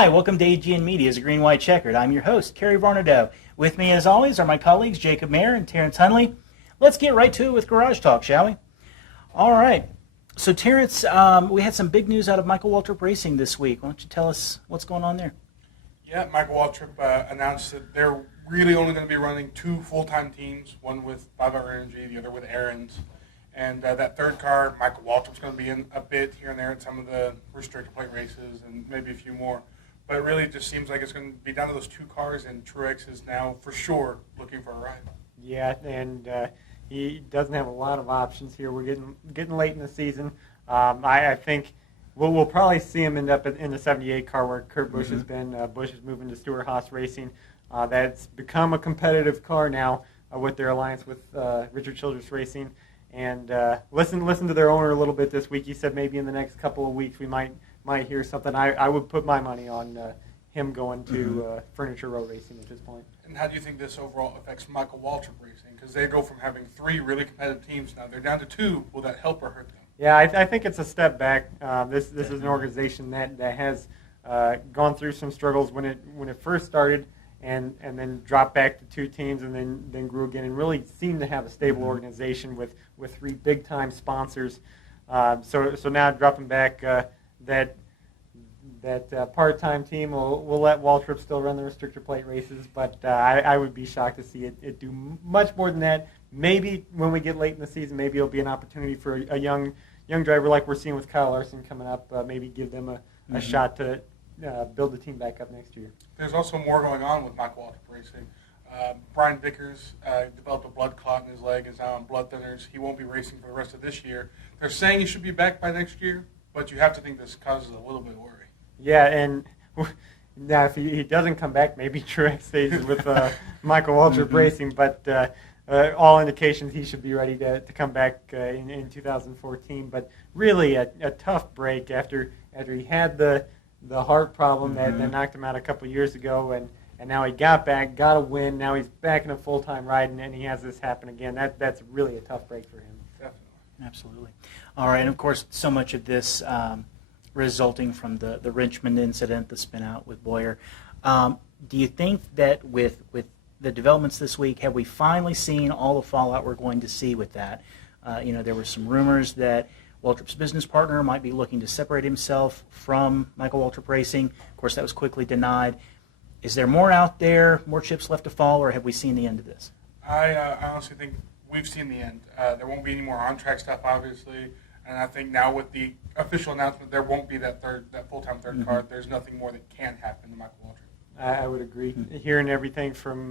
Hi, welcome to AGN Media's Green White Checkered. I'm your host, Kerry Varnadoe. With me, as always, are my colleagues Jacob Mayer and Terrence Hunley. Let's get right to it with Garage Talk, shall we? All right. So, Terrence, we had some big news out of Michael Waltrip Racing this week. Why don't you tell us what's going on there? Yeah, Michael Waltrip announced that they're really only going to be running two full-time teams, one with 5-Hour Energy, the other with Aaron's. And that third car, Michael Waltrip's going to be in a bit here and there in some of the restricted plate races and maybe a few more. But it really just seems like it's going to be down to those two cars, and Truex is now for sure looking for a ride. Yeah, and he doesn't have a lot of options here. We're getting late in the season. I think we'll probably see him end up in the 78 car where Kurt Busch has been. Busch is moving to Stewart-Haas Racing. That's become a competitive car now with their alliance with Richard Childress Racing. And listen to their owner a little bit this week. He said maybe in the next couple of weeks we might hear something. I would put my money on him going to Furniture Row Racing at this point. And how do you think this overall affects Michael Waltrip Racing? Because they go from having 3 really competitive teams now. They're down to 2. Will that help or hurt them? Yeah, I think it's a step back. This is an organization that has gone through some struggles when it first started, and then dropped back to 2 teams, and then grew again, and really seemed to have a stable organization with 3 big time sponsors. So now dropping back, that part-time team will let Waltrip still run the restrictor plate races, but I would be shocked to see it do much more than that. Maybe when we get late in the season, maybe it'll be an opportunity for a young driver like we're seeing with Kyle Larson coming up. Maybe give them a shot to build the team back up next year. There's also more going on with Michael Waltrip Racing. Brian Vickers developed a blood clot in his leg, is now on blood thinners. He won't be racing for the rest of this year. They're saying he should be back by next year, but you have to think this causes a little bit of worry. Yeah, and now if he doesn't come back, maybe Truex stays with Michael Waltrip Racing, but all indications he should be ready to come back in 2014. But really a tough break after he had the heart problem that knocked him out a couple years ago, and now he got back, got a win. Now he's back in a full-time ride, and he has this happen again. That's really a tough break for him. Definitely. Absolutely. All right, and of course, so much of this resulting from the Richmond incident, the spin-out with Boyer. Do you think that with the developments this week, have we finally seen all the fallout we're going to see with that? There were some rumors that Waltrip's business partner might be looking to separate himself from Michael Waltrip Racing. Of course, that was quickly denied. Is there more out there, more chips left to fall, or have we seen the end of this? I honestly think we've seen the end. There won't be any more on-track stuff, obviously, and I think now with the official announcement, there won't be that full-time third car. There's nothing more that can happen to Michael Waltrip. I would agree. Hearing everything from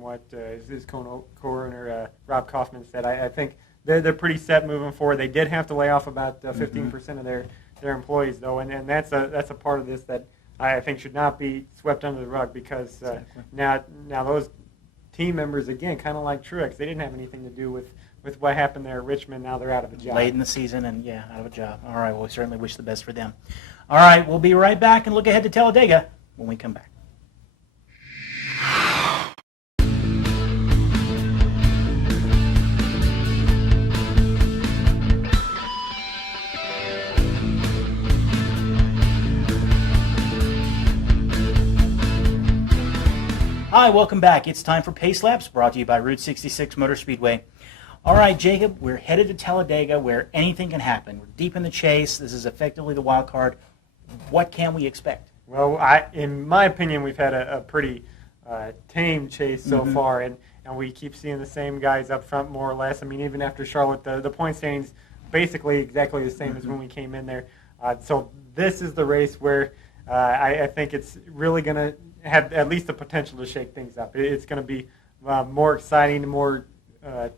what his co-owner Rob Kaufman said, I think they're pretty set moving forward. They did have to lay off about 15% of their employees, though, and that's a part of this that I think should not be swept under the rug, because now those team members, again, kind of like Truex, they didn't have anything to do with what happened there at Richmond. Now they're out of a job. Late in the season and, out of a job. All right, well, we certainly wish the best for them. All right, we'll be right back and look ahead to Talladega when we come back. Hi, welcome back. It's time for Pace Laps, brought to you by Route 66 Motor Speedway. All right, Jacob, we're headed to Talladega, where anything can happen. We're deep in the chase. This is effectively the wild card. What can we expect? Well, in my opinion, we've had a pretty tame chase so far, and we keep seeing the same guys up front more or less. I mean, even after Charlotte, the point standing's basically exactly the same as when we came in there. So this is the race where I think it's really going to have at least the potential to shake things up. It's going to be more exciting, more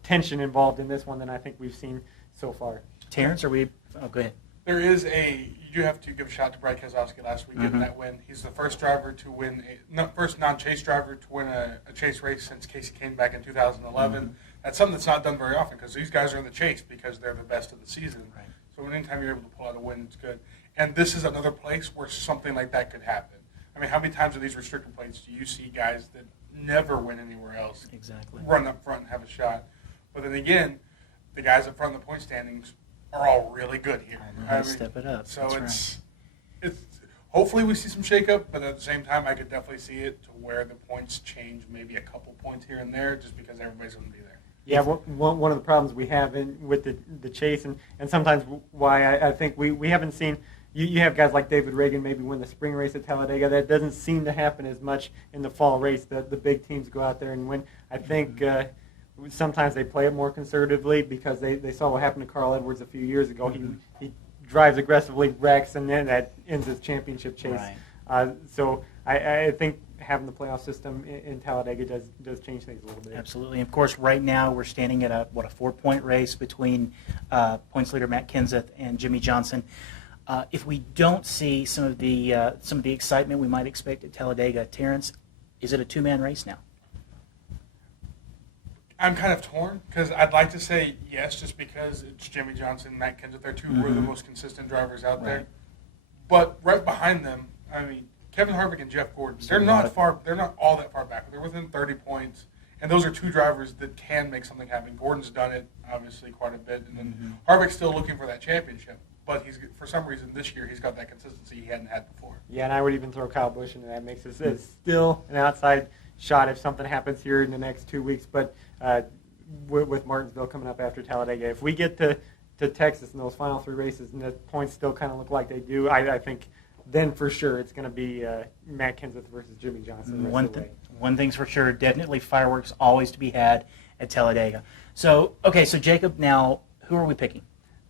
tension involved in this one than I think we've seen so far. Terrence, go ahead. You have to give a shout to Brad Keselowski last week, getting that win. He's the first driver to win, first non-chase driver to win a chase race since Casey came back in 2011. That's something that's not done very often, because these guys are in the chase because they're the best of the season. Right. So anytime you're able to pull out a win, it's good. And this is another place where something like that could happen. I mean, how many times with these restricted plates do you see guys that never win anywhere else run up front and have a shot? But then again, the guys up front in the point standings are all really good here. Step it up. So it's hopefully we see some shakeup, but at the same time, I could definitely see it to where the points change maybe a couple points here and there just because everybody's going to be there. Yeah, one of the problems we have with the chase, and sometimes why I think we haven't seen, you have guys like David Reagan maybe win the spring race at Talladega. That doesn't seem to happen as much in the fall race. The big teams go out there and win. I think sometimes they play it more conservatively because they saw what happened to Carl Edwards a few years ago. He drives aggressively, wrecks, and then that ends his championship chase. Right. So I think having the playoff system in Talladega does change things a little bit. Absolutely. And of course, right now we're standing at a 4-point race between points leader Matt Kenseth and Jimmy Johnson. If we don't see some of the excitement we might expect at Talladega, Terrence, is it a 2-man race now? I'm kind of torn because I'd like to say yes, just because it's Jimmy Johnson, Matt Kenseth. They're two of the most consistent drivers out there. But right behind them, I mean, Kevin Harvick and Jeff Gordon, they're not all that far back. They're within 30 points, and those are two drivers that can make something happen. Gordon's done it, obviously, quite a bit, and then Harvick's still looking for that championship. But for some reason this year he's got that consistency he hadn't had before. Yeah, and I would even throw Kyle Busch into that mix. It's still an outside shot if something happens here in the next 2 weeks, but with Martinsville coming up after Talladega, if we get to Texas in those final 3 races and the points still kind of look like they do, I think then for sure it's going to be Matt Kenseth versus Jimmy Johnson. One thing's for sure, definitely fireworks always to be had at Talladega. So Jacob, now who are we picking?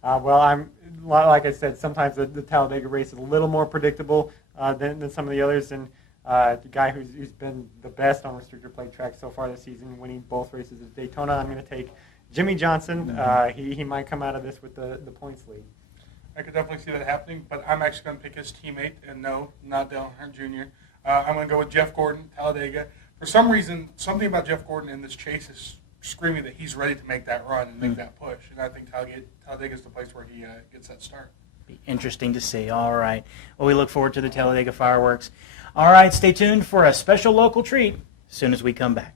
Well, I'm like I said, sometimes the Talladega race is a little more predictable than some of the others, and the guy who's been the best on restrictor plate track so far this season, winning both races at Daytona, I'm going to take Jimmy Johnson. He might come out of this with the points lead. I could definitely see that happening, but I'm actually going to pick his teammate, and no, not Dale Earnhardt Jr. I'm going to go with Jeff Gordon, Talladega. For some reason, something about Jeff Gordon in this chase is screaming that he's ready to make that run and make that push, and I think Talladega is the place where he gets that start. Be interesting to see. All right. Well, we look forward to the Talladega fireworks. All right, stay tuned for a special local treat as soon as we come back.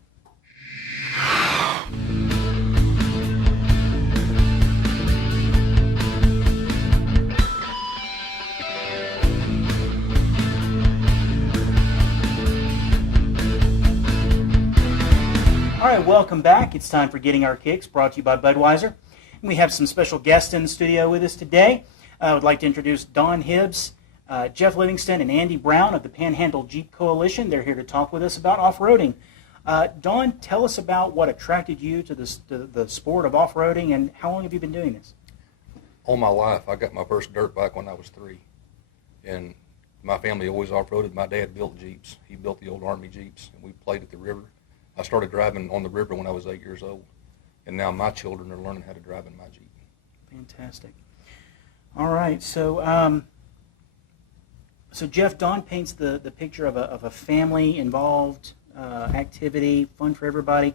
All right, welcome back. It's time for Getting Our Kicks, brought to you by Budweiser. And we have some special guests in the studio with us today. I would like to introduce Don Hibbs, Jeff Livingston, and Andy Brown of the Panhandle Jeep Coalition. They're here to talk with us about off-roading. Don, tell us about what attracted you to the sport of off-roading, and how long have you been doing this? All my life. I got my first dirt bike when I was 3. And my family always off-roaded. My dad built Jeeps. He built the old Army Jeeps, and we played at the river. I started driving on the river when I was 8 years old, and now my children are learning how to drive in my Jeep. Fantastic. All right, so Jeff, Don paints the picture of a family-involved activity, fun for everybody,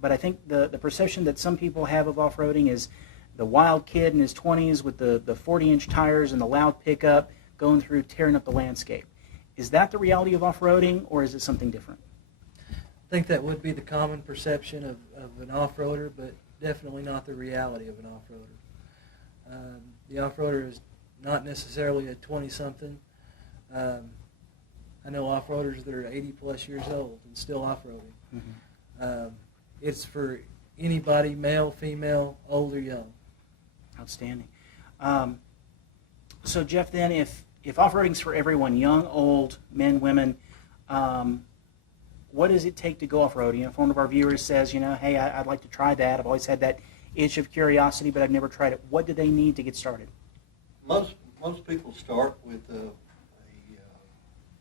but I think the perception that some people have of off-roading is the wild kid in his 20s with the 40-inch tires and the loud pickup going through, tearing up the landscape. Is that the reality of off-roading, or is it something different? I think that would be the common perception of an off-roader, but definitely not the reality of an off-roader. The off-roader is not necessarily a 20-something. I know off-roaders that are 80-plus years old and still off-roading. Mm-hmm. It's for anybody, male, female, old or young. Outstanding. So Jeff, then, if off-roading is for everyone, young, old, men, women, what does it take to go off-roading? If one of our viewers says, hey, I'd like to try that. I've always had that itch of curiosity, but I've never tried it. What do they need to get started? Most people start with a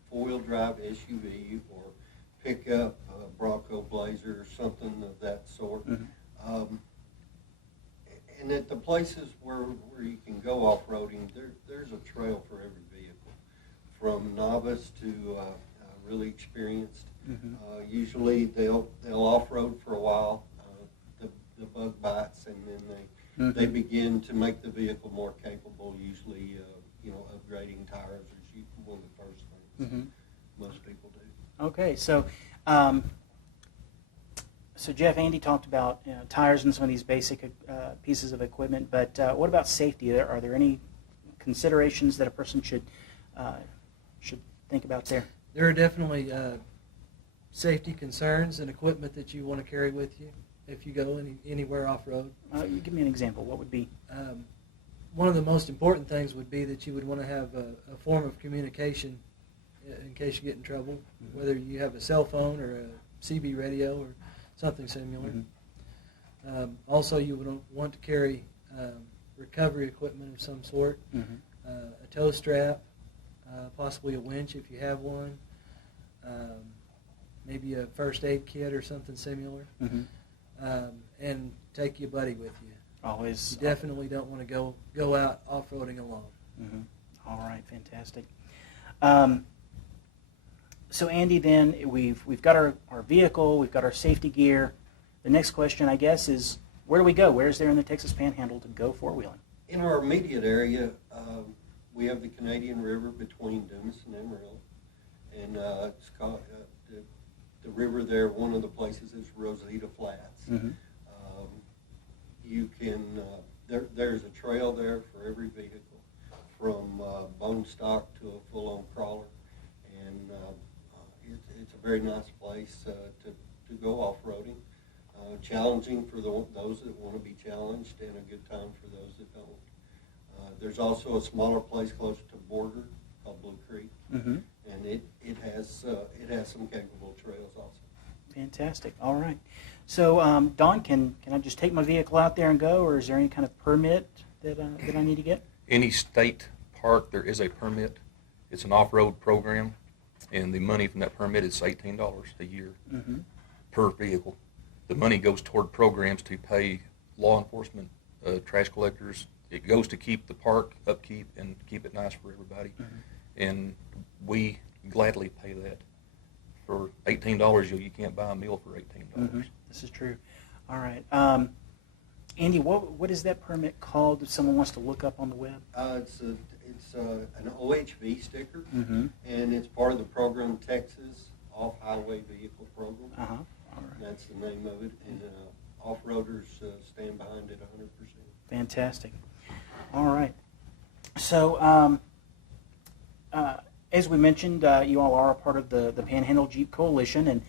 four-wheel drive SUV or pickup, Bronco Blazer or something of that sort. Mm-hmm. And at the places where you can go off-roading, there's a trail for every vehicle, from novice to really experienced. Mm-hmm. Usually they'll off-road for a while, the bug bites, and then they begin to make the vehicle more capable, usually upgrading tires is one of the first things most people do. Okay, so Jeff, Andy talked about tires and some of these basic pieces of equipment, but what about safety? Are there any considerations that a person should should think about there? There are definitely safety concerns and equipment that you want to carry with you if you go anywhere off-road. You give me an example. What would be? One of the most important things would be that you would want to have a form of communication in case you get in trouble, whether you have a cell phone or a CB radio or something similar. Also, you would want to carry recovery equipment of some sort, a tow strap, possibly a winch if you have one, maybe a first aid kit or something similar, and take your buddy with you. Always. You definitely don't want to go out off-roading alone. All right, fantastic. So Andy, then we've got our vehicle, we've got our safety gear. The next question, I guess, is where do we go? Where's there in the Texas Panhandle to go four-wheeling? In our immediate area, we have the Canadian River between Dumas and Amarillo, and it's called the river there. One of the places is Rosita Flats. You can there's a trail there for every vehicle, from bone stock to a full-on crawler, and it's a very nice place to go off-roading. Challenging for those that want to be challenged, and a good time for those that don't. There's also a smaller place close to Border called Blue Creek, and it has some capable trails also. Fantastic. All right. So, Don, can I just take my vehicle out there and go, or is there any kind of permit that I need to get? Any state park, there is a permit. It's an off-road program, and the money from that permit is $18 a year per vehicle. The money goes toward programs to pay law enforcement, trash collectors. It goes to keep the park upkeep and keep it nice for everybody. And we gladly pay that. For $18, you can't buy a meal for $18. This is true. All right. Andy, what is that permit called if someone wants to look up on the web? It's an OHV sticker, and it's part of the program Texas Off-Highway Vehicle Program. All right. That's the name of it, and off-roaders stand behind it 100%. Fantastic. All right. So, as we mentioned, you all are a part of the Panhandle Jeep Coalition, and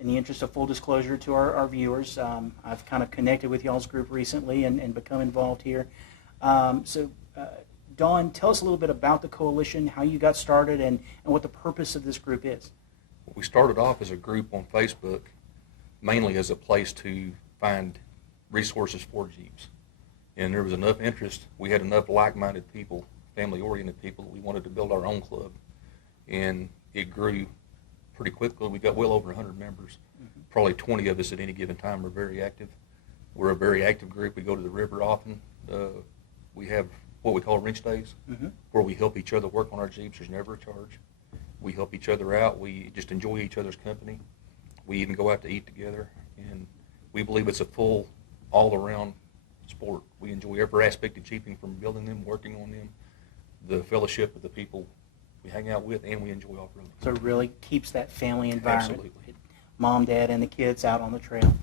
in the interest of full disclosure to our viewers, I've kind of connected with y'all's group recently and become involved here. So, Dawn, tell us a little bit about the coalition, how you got started, and what the purpose of this group is. We started off as a group on Facebook, mainly as a place to find resources for Jeeps. And there was enough interest, we had enough like-minded people, family-oriented people, that we wanted to build our own club. And it grew pretty quickly. We got well over 100 members. Probably 20 of us at any given time are very active. We're a very active group. We go to the river often. We have what we call wrench days, where we help each other work on our Jeeps. There's never a charge. We help each other out. We just enjoy each other's company. We even go out to eat together, and we believe it's a full, all-around sport. We enjoy every aspect of Jeeping, from building them, working on them, the fellowship of the people we hang out with, and we enjoy off-road. So it really keeps that family environment. Absolutely. Mom, Dad, and the kids out on the trail.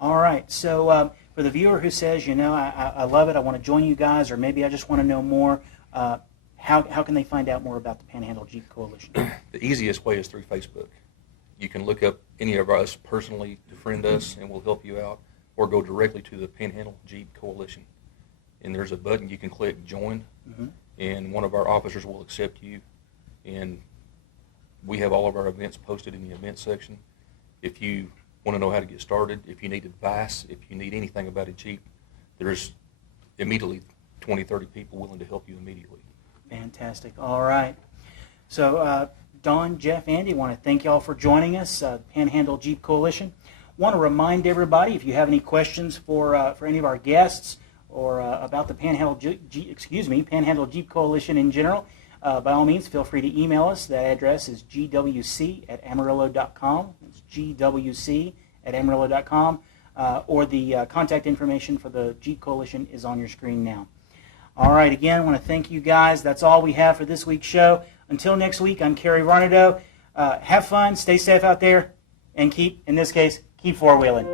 All right. So for the viewer who says, I love it, I want to join you guys, or maybe I just want to know more, how can they find out more about the Panhandle Jeep Coalition? The easiest way is through Facebook. You can look up any of us personally to friend us, and we'll help you out, or go directly to the Panhandle Jeep Coalition. And there's a button you can click Join, and one of our officers will accept you. And we have all of our events posted in the event section. If you want to know how to get started, if you need advice, if you need anything about a Jeep, there's immediately 20, 30 people willing to help you immediately. Fantastic. All right. So, Don, Jeff, Andy, I want to thank y'all for joining us, Panhandle Jeep Coalition. Want to remind everybody, if you have any questions for any of our guests or about the Panhandle Panhandle Jeep Coalition in general, by all means, feel free to email us. That address is gwc@amarillo.com. It's gwc@amarillo.com. Or the contact information for the Jeep Coalition is on your screen now. All right, again, I want to thank you guys. That's all we have for this week's show. Until next week, I'm Kerry Varnado. Have fun, stay safe out there, and keep four-wheeling.